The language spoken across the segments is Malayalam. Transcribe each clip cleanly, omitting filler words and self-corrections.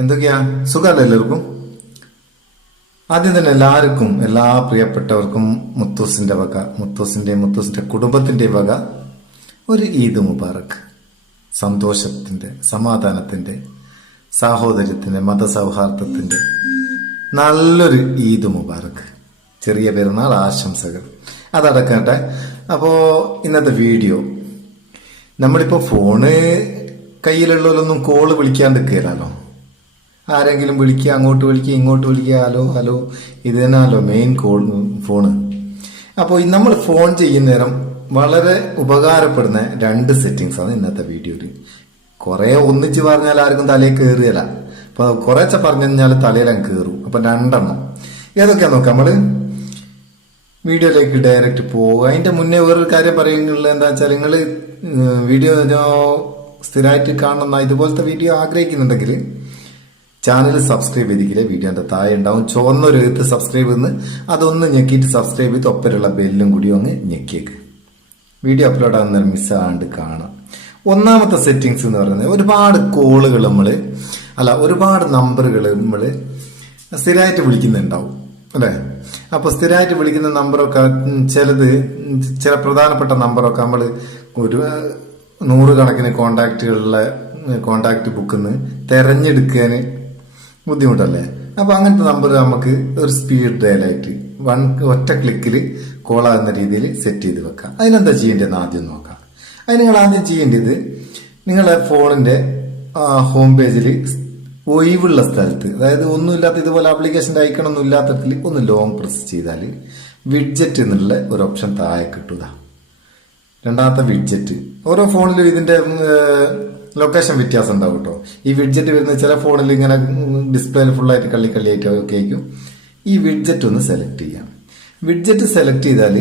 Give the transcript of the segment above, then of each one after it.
എന്തൊക്കെയാ സുഖമല്ല എല്ലാവർക്കും. ആദ്യം തന്നെ എല്ലാവർക്കും, എല്ലാ പ്രിയപ്പെട്ടവർക്കും മുത്തൂസിന്റെ കുടുംബത്തിന്റെ വക ഒരു ഈദ് മുബാറക്. സന്തോഷത്തിന്റെ, സമാധാനത്തിന്റെ, സാഹോദര്യത്തിന്റെ, മതസൗഹാർദ്ദത്തിന്റെ നല്ലൊരു ഈദ് മുബാറക്. ചെറിയ പെരുന്നാൾ ആശംസകൾ അതടക്കട്ടെ. അപ്പോ ഇന്നത്തെ വീഡിയോ, നമ്മളിപ്പോ ഫോണ് കയ്യിലുള്ളവരൊന്നും കോള് വിളിക്കാണ്ടിരിക്കില്ലല്ലോ. ആരെങ്കിലും വിളിക്കുക, അങ്ങോട്ട് വിളിക്കുക, ഇങ്ങോട്ട് വിളിക്കുക, ഹലോ ഹലോ, ഇത് തന്നെയല്ലോ മെയിൻ ഫോണ്. അപ്പോൾ നമ്മൾ ഫോൺ ചെയ്യുന്ന നേരം വളരെ ഉപകാരപ്പെടുന്ന രണ്ട് സെറ്റിങ്സ് ആണ് ഇന്നത്തെ വീഡിയോയിൽ. കുറെ ഒന്നിച്ച് പറഞ്ഞാൽ ആർക്കും തലയിൽ കയറുകയല്ല. അപ്പൊ കുറേശ്ശെ പറഞ്ഞു കഴിഞ്ഞാൽ തലയിലങ്ങ് കയറും. അപ്പൊ രണ്ടെണ്ണം ഏതൊക്കെയാ നോക്കാം. നമ്മള് വീഡിയോയിലേക്ക് ഡയറക്റ്റ് പോവുക. അതിന്റെ മുന്നേ വേറൊരു കാര്യം പറയുന്നത് എന്താ വെച്ചാൽ, നിങ്ങൾ വീഡിയോ സ്ഥിരമായിട്ട് കാണുന്ന ഇതുപോലത്തെ വീഡിയോ ആഗ്രഹിക്കുന്നുണ്ടെങ്കിൽ ചാനൽ സബ്സ്ക്രൈബ് ചെയ്തിരിക്കില്ലേ, വീഡിയോന്റെ താഴെ ഉണ്ടാവും ചുവന്നൊരു എഴുത്ത് സബ്സ്ക്രൈബ് എന്ന്, അതൊന്ന് ഞെക്കിയിട്ട് സബ്സ്ക്രൈബ് ചെയ്ത് ഒപ്പരുള്ള ബെല്ലും കൂടി ഒന്ന് ഞെക്കിയേക്ക്. വീഡിയോ അപ്ലോഡ് ആകുന്ന മിസ്സാണ്ട് കാണാം. ഒന്നാമത്തെ സെറ്റിങ്സ് എന്ന് പറയുന്നത്, ഒരുപാട് കോളുകൾ ഒരുപാട് നമ്പറുകൾ നമ്മൾ സ്ഥിരമായിട്ട് വിളിക്കുന്നുണ്ടാവും അല്ലെ. അപ്പൊ സ്ഥിരമായിട്ട് വിളിക്കുന്ന നമ്പറൊക്കെ ചില പ്രധാനപ്പെട്ട നമ്പറൊക്കെ നമ്മൾ ഒരു 100 കണക്കിന് കോണ്ടാക്ട് ബുക്കിൽ നിന്ന് തെരഞ്ഞെടുക്കാൻ ബുദ്ധിമുട്ടല്ലേ. അപ്പൊ അങ്ങനത്തെ നമ്പർ നമുക്ക് ഒരു സ്പീഡ് ഡയലായിട്ട് ഒറ്റ ക്ലിക്കിൽ കോളാകുന്ന രീതിയിൽ സെറ്റ് ചെയ്ത് വെക്കാം. അതിനെന്താ ചെയ്യേണ്ടതെന്ന് ആദ്യം നോക്കാം. അത് നിങ്ങൾ ആദ്യം ചെയ്യേണ്ടത്, നിങ്ങളെ ഫോണിന്റെ ഹോം പേജിൽ ഒഴിവുള്ള സ്ഥലത്ത്, അതായത് ഒന്നുമില്ലാത്ത ഇതുപോലെ ആപ്ലിക്കേഷന്റെ ഐക്കണൊന്നും ഇല്ലാത്തതിൽ ഒന്ന് ലോങ് പ്രസ് ചെയ്താൽ വിഡ്ജറ്റ് എന്നുള്ള ഒരു ഓപ്ഷൻ താഴെ കിട്ടുക. രണ്ടാമത്തെ വിഡ്ജറ്റ്. ഓരോ ഫോണിലും ഇതിന്റെ ലൊക്കേഷൻ വ്യത്യാസം ഉണ്ടാവും കേട്ടോ. ഈ വിഡ്ജറ്റ് വരുന്ന ചില ഫോണിൽ ഇങ്ങനെ ഡിസ്പ്ലേയിൽ ഫുള്ളായിട്ട് കള്ളിയായിട്ട് ഒക്കെ ആയിരിക്കും. ഈ വിഡ്ജറ്റ് ഒന്ന് സെലക്ട് ചെയ്യാം. വിഡ്ജറ്റ് സെലക്ട് ചെയ്താൽ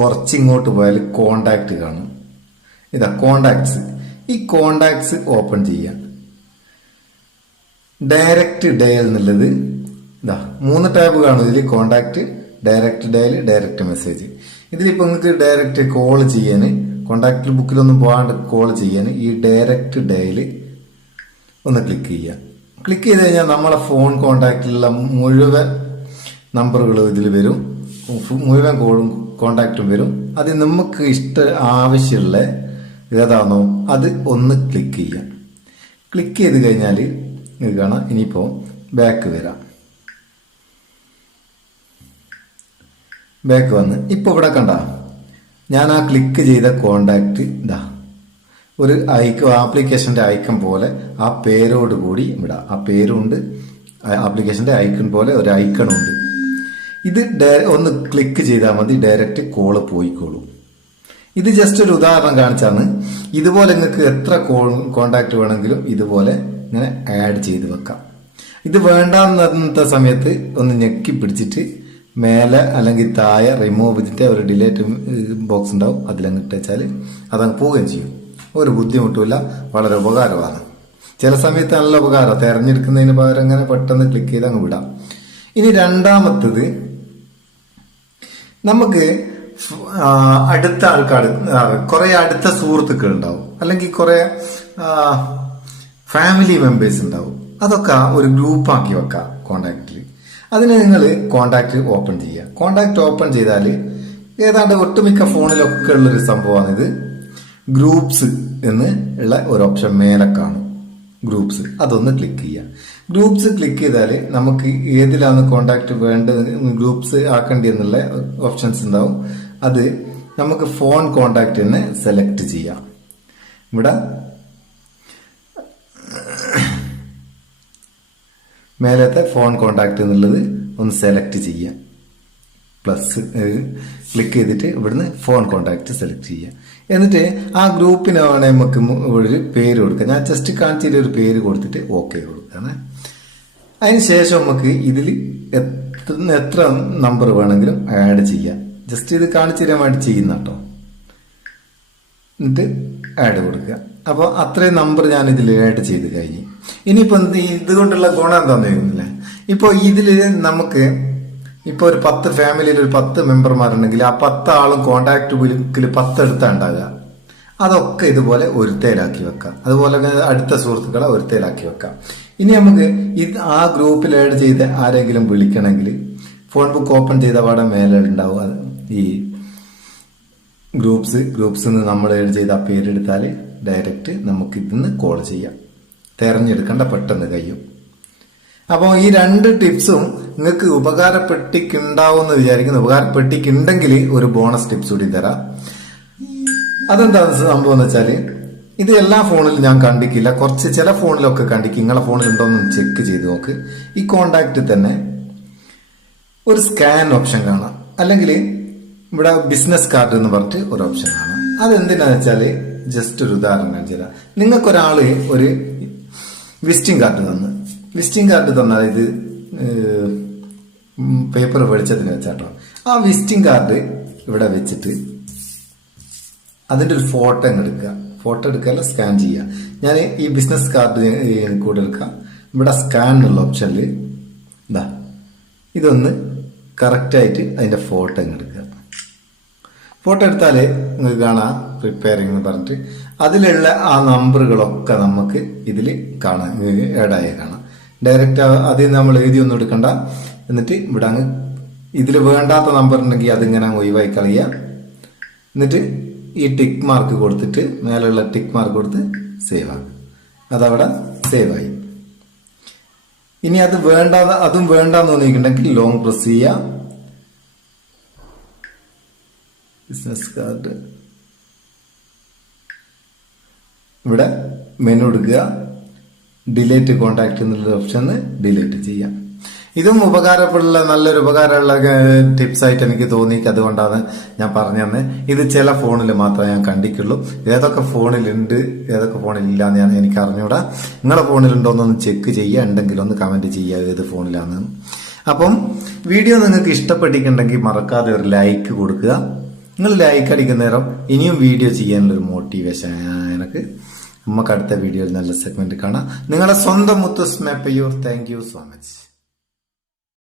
കുറച്ചിങ്ങോട്ട് പോയാൽ കോണ്ടാക്ട് കാണും. ഇതാ കോണ്ടാക്ട്സ്. ഈ കോണ്ടാക്ട്സ് ഓപ്പൺ ചെയ്യാം. ഡയറക്റ്റ് ഡയൽ എന്നുള്ളത് ഇതാ 3 ടാബ് കാണും ഇതിൽ. Contact, direct dial, direct message. ഇതിലിപ്പോ നിങ്ങൾക്ക് ഡയറക്റ്റ് കോൾ ചെയ്യാൻ, കോണ്ടാക്ട് ബുക്കിലൊന്നും പോകാണ്ട് കോൾ ചെയ്യാൻ ഈ ഡയറക്റ്റ് ഡയൽ ഒന്ന് ക്ലിക്ക് ചെയ്യാം. ക്ലിക്ക് ചെയ്ത് കഴിഞ്ഞാൽ നമ്മളെ ഫോൺ കോണ്ടാക്റ്റിലുള്ള മുഴുവൻ നമ്പറുകളും ഇതിൽ വരും, മുഴുവൻ കോളും കോണ്ടാക്റ്റും വരും. അത് നമുക്ക് ആവശ്യമുള്ള ഏതാണോ അത് ഒന്ന് ക്ലിക്ക് ചെയ്യാം. ക്ലിക്ക് ചെയ്ത് കഴിഞ്ഞാൽ കാണാം. ഇനിയിപ്പോ ബാക്ക് വരാം. ബാക്ക് വന്ന് ഇപ്പൊ ഇവിടെ കണ്ട, ഞാൻ ആ ക്ലിക്ക് ചെയ്ത കോണ്ടാക്ട് ഇതാ ഒരു ആപ്ലിക്കേഷന്റെ ഐക്കൺ പോലെ ആ പേരോട് കൂടി ഇവിടെ ആ പേരുണ്ട്, ആപ്ലിക്കേഷന്റെ ഐക്കൺ പോലെ ഒരു ഐക്കൺ ഉണ്ട്. ഇത് ഒന്ന് ക്ലിക്ക് ചെയ്താൽ മതി, ഡയറക്റ്റ് കോള് പോയിക്കോളും. ഇത് ജസ്റ്റ് ഒരു ഉദാഹരണം കാണിച്ചാണ്. ഇതുപോലെ നിങ്ങൾക്ക് എത്ര കോണ്ടാക്ട് വേണമെങ്കിലും ഇതുപോലെ ഇങ്ങനെ ആഡ് ചെയ്ത് വെക്കാം. ഇത് വേണ്ടാന്നത്തെ സമയത്ത് ഒന്ന് ഞെക്കി പിടിച്ചിട്ട് മേലെ അല്ലെങ്കിൽ താഴെ റിമൂവ് ചെയ്തിട്ട് ഒരു ഡിലേറ്റ് ബോക്സ് ഉണ്ടാവും, അതിലങ്ങിട്ട് വെച്ചാൽ അതങ്ങ് പോവുകയും ചെയ്യും. ഒരു ബുദ്ധിമുട്ടുമില്ല, വളരെ ഉപകാരമാണ്. ചില സമയത്ത് നല്ല ഉപകാരം, തെരഞ്ഞെടുക്കുന്നതിന് പകരം അങ്ങനെ പെട്ടെന്ന് ക്ലിക്ക് ചെയ്ത് അങ്ങ് വിടാം. ഇനി രണ്ടാമത്തത്, നമുക്ക് അടുത്ത ആൾക്കാർ, കുറെ അടുത്ത സുഹൃത്തുക്കൾ ഉണ്ടാവും, അല്ലെങ്കിൽ കുറെ ഫാമിലി മെമ്പേഴ്സ് ഉണ്ടാവും. അതൊക്കെ ഒരു ഗ്രൂപ്പാക്കി വെക്കാം കോണ്ടാക്റ്റിൽ. അതിന് നിങ്ങൾ കോണ്ടാക്ട് ഓപ്പൺ ചെയ്യുക. കോണ്ടാക്ട് ഓപ്പൺ ചെയ്താൽ ഏതാണ്ട് ഒട്ടുമിക്ക ഫോണിലൊക്കെ ഉള്ളൊരു സംഭവമാണിത്. ഗ്രൂപ്പ്സ് എന്ന് ഉള്ള ഒരു ഓപ്ഷൻ മേലെ കാണും, ഗ്രൂപ്പ്സ്. അതൊന്ന് ക്ലിക്ക് ചെയ്യുക. ഗ്രൂപ്പ്സ് ക്ലിക്ക് ചെയ്താൽ നമുക്ക് ഏതിലാണ് കോണ്ടാക്ട് വേണ്ടത്, ഗ്രൂപ്പ്സ് ആക്കേണ്ടി എന്നുള്ള ഓപ്ഷൻസ് ഉണ്ടാവും. അത് നമുക്ക് ഫോൺ കോണ്ടാക്ട് തന്നെ സെലക്ട് ചെയ്യാം. ഇവിടെ മേലത്തെ ഫോൺ കോണ്ടാക്ട് എന്നുള്ളത് ഒന്ന് സെലക്ട് ചെയ്യാം. പ്ലസ് ക്ലിക്ക് ചെയ്തിട്ട് ഇവിടുന്ന് ഫോൺ കോണ്ടാക്ട് സെലക്ട് ചെയ്യാം. എന്നിട്ട് ആ ഗ്രൂപ്പിന് വേണമെങ്കിൽ നമുക്ക് ഒരു പേര് കൊടുക്കാം. ഞാൻ ജസ്റ്റ് കാണിച്ചിട്ട് ഒരു പേര് കൊടുത്തിട്ട് ഓക്കെ കൊടുക്കാണ്. അതിനുശേഷം നമുക്ക് ഇതിൽ എത്ര നമ്പർ വേണമെങ്കിലും ആഡ് ചെയ്യാം. ജസ്റ്റ് ഇത് കാണിച്ചു തരാൻ വേണ്ടി ചെയ്യുന്ന കേട്ടോ. എന്നിട്ട് ആഡ് കൊടുക്കുക. അപ്പോൾ അത്രയും നമ്പർ ഞാൻ ഇതിൽ ആഡ് ചെയ്ത് കഴിഞ്ഞു. ഇനിയിപ്പോ ഇതുകൊണ്ടുള്ള ഗുണം എന്താന്ന് ചോദിക്കുന്നില്ലേ, ഇപ്പൊ ഇതില് നമുക്ക് ഇപ്പൊ ഒരു 10 ഫാമിലിയിൽ ഒരു 10 മെമ്പർമാരുണ്ടെങ്കിൽ ആ 10 ആളും കോണ്ടാക്ട് ബുക്കിൽ 10 എടുത്താ ഉണ്ടാകുക. അതൊക്കെ ഇതുപോലെ ഒരുത്തേലാക്കി വെക്കാം. അതുപോലെ അടുത്ത സുഹൃത്തുക്കളെ ഒരുത്തേലാക്കി വെക്കാം. ഇനി നമുക്ക് ഇത് ആ ഗ്രൂപ്പിൽ ആഡ് ചെയ്ത് ആരെങ്കിലും വിളിക്കണമെങ്കിൽ ഫോൺ ബുക്ക് ഓപ്പൺ ചെയ്ത പാടെ മേലെ ഉണ്ടാവും ഈ ഗ്രൂപ്പ്സ് നമ്മൾ ആഡ് ചെയ്ത ആ പേരെടുത്താൽ ഡയറക്റ്റ് നമുക്ക് ഇതിന്ന് കോൾ ചെയ്യാം. തെരഞ്ഞെടുക്കേണ്ട പെട്ടെന്ന് കഴിയും. അപ്പോൾ ഈ 2 ടിപ്സും നിങ്ങൾക്ക് ഉപകാരപ്പെട്ടിട്ടുണ്ടാവുമെന്ന് വിചാരിക്കുന്നു. ഉപകാരപ്പെട്ടിട്ടുണ്ടെങ്കിൽ ഒരു ബോണസ് ടിപ്സ് കൂടി തരാം. അതെന്താണെന്ന് സംഭവം എന്ന് വെച്ചാൽ ഇത് എല്ലാ ഫോണിലും ഞാൻ കണ്ടിക്കില്ല, കുറച്ച് ചില ഫോണിലൊക്കെ കണ്ടിക്ക്. നിങ്ങളെ ഫോണിൽ ഉണ്ടോന്ന് ചെക്ക് ചെയ്ത് നോക്ക്. ഈ കോണ്ടാക്റ്റിൽ തന്നെ ഒരു സ്കാൻ ഓപ്ഷൻ കാണാം, അല്ലെങ്കിൽ ഇവിടെ ബിസിനസ് കാർഡ് എന്ന് പറഞ്ഞിട്ട് ഒരു ഓപ്ഷൻ കാണാം. അതെന്തിനാന്ന് വെച്ചാല് ജസ്റ്റ് ഒരു ഉദാഹരണം കാണിച്ചു തരാം. നിങ്ങൾക്കൊരാള് ഒരു വിസിറ്റിംഗ് കാർഡ് തന്നാൽ ഇത് പേപ്പർ വെളിച്ചത്തിന് വെച്ചാട്ടോ. ആ വിസിറ്റിംഗ് കാർഡ് ഇവിടെ വെച്ചിട്ട് അതിന്റെ ഒരു ഫോട്ടോ എടുക്കുക, സ്കാൻ ചെയ്യുക. ഞാൻ ഈ ബിസിനസ് കാർഡ് കൂടെ എടുക്കാം. ഇവിടെ സ്കാൻ എന്നുള്ള ഓപ്ഷനിൽ ഇതൊന്ന് കറക്റ്റായിട്ട് അതിന്റെ ഫോട്ടോ എടുക്കുക. ഫോട്ടോ എടുത്താൽ നിങ്ങൾക്ക് കാണാം പ്രിപ്പയറിംഗ് എന്ന് പറഞ്ഞിട്ട് അതിലുള്ള ആ നമ്പറുകളൊക്കെ നമുക്ക് ഇതിൽ കാണാം, ആഡായി കാണാം. ഡയറക്റ്റ് അതിൽ നമ്മൾ എഴുതിയൊന്നും എടുക്കണ്ട. എന്നിട്ട് ഇവിടെ അങ്ങ് ഇതിൽ വേണ്ടാത്ത നമ്പർ ഉണ്ടെങ്കിൽ അതിങ്ങനെ ഒഴിവായി കളയുക. എന്നിട്ട് ഈ ടിക്ക് മാർക്ക് കൊടുത്തിട്ട് മേലുള്ള ടിക്ക് മാർക്ക് കൊടുത്ത് സേവ് ആക്കുക. അതവിടെ സേവ് ആയി. ഇനി അതും വേണ്ടാന്ന് തോന്നിയിട്ടുണ്ടെങ്കിൽ ലോങ് പ്രസ് ചെയ്യുക. ബിസിനസ് കാർഡ് ഇവിടെ മെനു എടുക്കുക, ഡിലേറ്റ് കോണ്ടാക്ട് എന്നുള്ള ഓപ്ഷൻ ഡിലേറ്റ് ചെയ്യാം. ഇതും നല്ലൊരു ഉപകാരമുള്ള ടിപ്സ് ആയിട്ട് എനിക്ക് തോന്നി. അതുകൊണ്ടാണ് ഞാൻ പറഞ്ഞു തന്നെ. ഇത് ചില ഫോണിൽ മാത്രമേ ഞാൻ കണ്ടിട്ടുള്ളൂ. ഏതൊക്കെ ഫോണിലുണ്ട് ഏതൊക്കെ ഫോണിലില്ല എന്ന് എനിക്ക് അറിഞ്ഞൂടാ. നിങ്ങളെ ഫോണിലുണ്ടോന്നൊന്ന് ചെക്ക് ചെയ്യുക, ഉണ്ടെങ്കിൽ ഒന്ന് കമന്റ് ചെയ്യുക ഏത് ഫോണിലാന്ന്. അപ്പം വീഡിയോ നിങ്ങൾക്ക് ഇഷ്ടപ്പെട്ടിട്ടുണ്ടെങ്കിൽ മറക്കാതെ ഒരു ലൈക്ക് കൊടുക്കുക. നിങ്ങൾ ലൈക്ക് അടിക്കുന്ന നേരം ഇനിയും വീഡിയോ ചെയ്യാനുള്ളൊരു മോട്ടിവേഷൻ എനിക്ക്. നമുക്ക് അടുത്ത വീഡിയോയിൽ നല്ല സെഗ്മെന്റ് കാണാം. നിങ്ങളുടെ സ്വന്തം Muthoos Meppayur. Thank you so much.